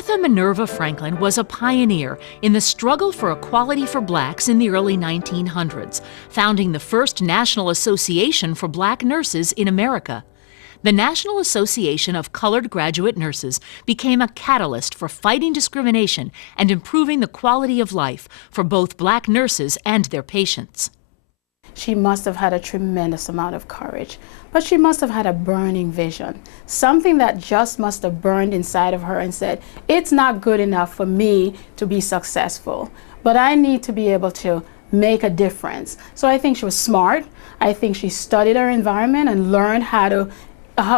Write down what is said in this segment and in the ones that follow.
Martha Minerva Franklin was a pioneer in the struggle for equality for blacks in the early 1900s, founding the first National Association for Black Nurses in America. The National Association of Colored Graduate Nurses became a catalyst for fighting discrimination and improving the quality of life for both black nurses and their patients. She must have had a tremendous amount of courage, but she must have had a burning vision, something that just must have burned inside of her and said, it's not good enough for me to be successful, but I need to be able to make a difference. So I think she was smart. I think she studied her environment and learned how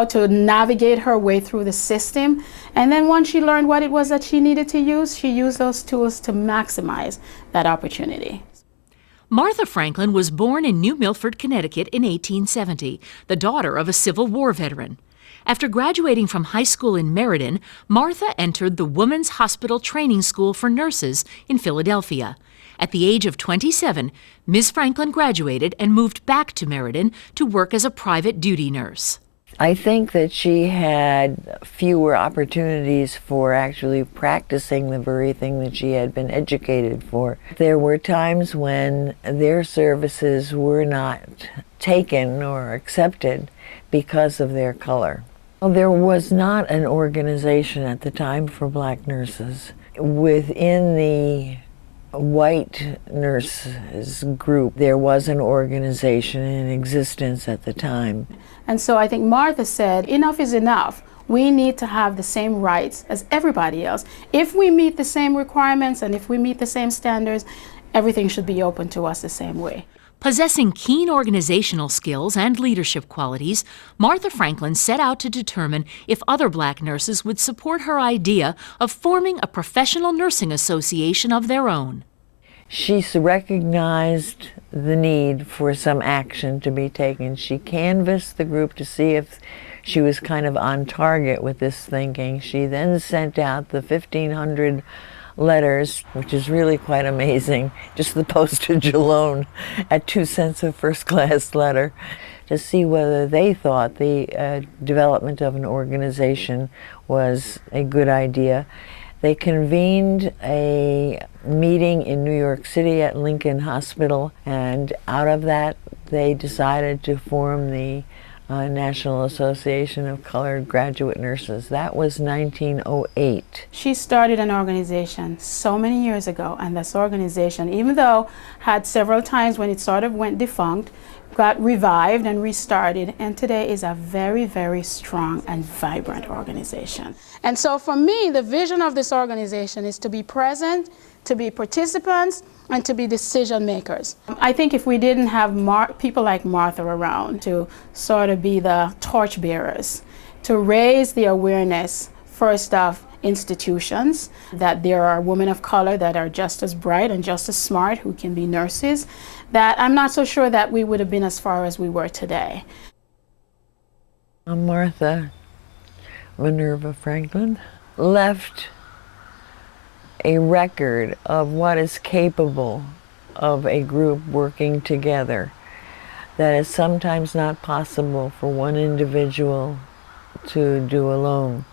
to navigate her way through the system. And then once she learned what it was that she needed to use, she used those tools to maximize that opportunity. Martha Franklin was born in New Milford, Connecticut in 1870, the daughter of a Civil War veteran. After graduating from high school in Meriden, Martha entered the Women's Hospital Training School for Nurses in Philadelphia. At the age of 27, Ms. Franklin graduated and moved back to Meriden to work as a private duty nurse. I think that she had fewer opportunities for actually practicing the very thing that she had been educated for. There were times when their services were not taken or accepted because of their color. Well, there was not an organization at the time for black nurses. Within the white nurses group, there was an organization in existence at the time. And so I think Martha said, enough is enough. We need to have the same rights as everybody else. If we meet the same requirements and if we meet the same standards, everything should be open to us the same way. Possessing keen organizational skills and leadership qualities, Martha Franklin set out to determine if other black nurses would support her idea of forming a professional nursing association of their own. She recognized the need for some action to be taken. She canvassed the group to see if she was kind of on target with this thinking. She then sent out the 1,500 letters, which is really quite amazing, just the postage alone, at 2 cents a first-class letter, to see whether they thought the development of an organization was a good idea. They convened a meeting in New York City at Lincoln Hospital, and out of that they decided to form the National Association of Colored Graduate Nurses. That was 1908. She started an organization so many years ago, and this organization, even though had several times when it sort of went defunct, got revived and restarted, and today is a very, very strong and vibrant organization. And so for me, the vision of this organization is to be present, to be participants, and to be decision makers. I think if we didn't have people like Martha around to sort of be the torch bearers, to raise the awareness, first of institutions, that there are women of color that are just as bright and just as smart who can be nurses, that I'm not so sure that we would have been as far as we were today. Martha Minerva Franklin left a record of what is capable of a group working together that is sometimes not possible for one individual to do alone.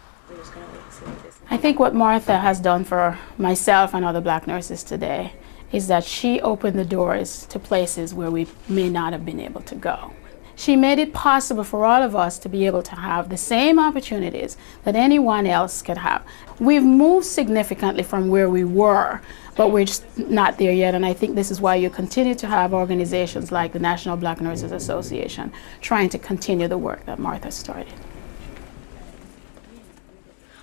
I think what Martha has done for myself and other black nurses today is that she opened the doors to places where we may not have been able to go. She made it possible for all of us to be able to have the same opportunities that anyone else could have. We've moved significantly from where we were, but we're just not there yet, and I think this is why you continue to have organizations like the National Black Nurses Association trying to continue the work that Martha started.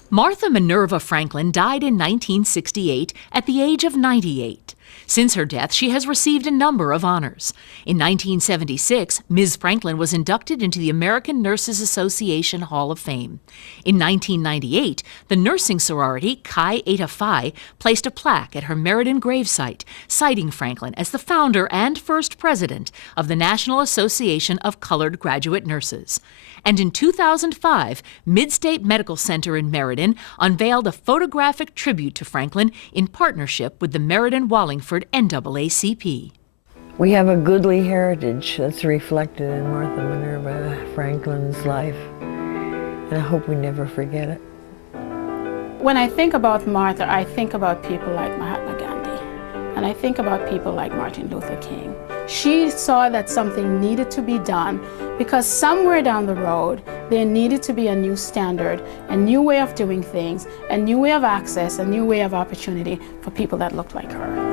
Martha Minerva Franklin died in 1968 at the age of 98. Since her death, she has received a number of honors. In 1976, Ms. Franklin was inducted into the American Nurses Association Hall of Fame. In 1998, the nursing sorority Chi Eta Phi placed a plaque at her Meriden gravesite, citing Franklin as the founder and first president of the National Association of Colored Graduate Nurses. And in 2005, Midstate Medical Center in Meriden unveiled a photographic tribute to Franklin in partnership with the Meriden-Wallingford NAACP. We have a goodly heritage that's reflected in Martha Minerva Franklin's life, and I hope we never forget it. When I think about Martha, I think about people like Mahatma Gandhi, and I think about people like Martin Luther King. She saw that something needed to be done because somewhere down the road, there needed to be a new standard, a new way of doing things, a new way of access, a new way of opportunity for people that looked like her.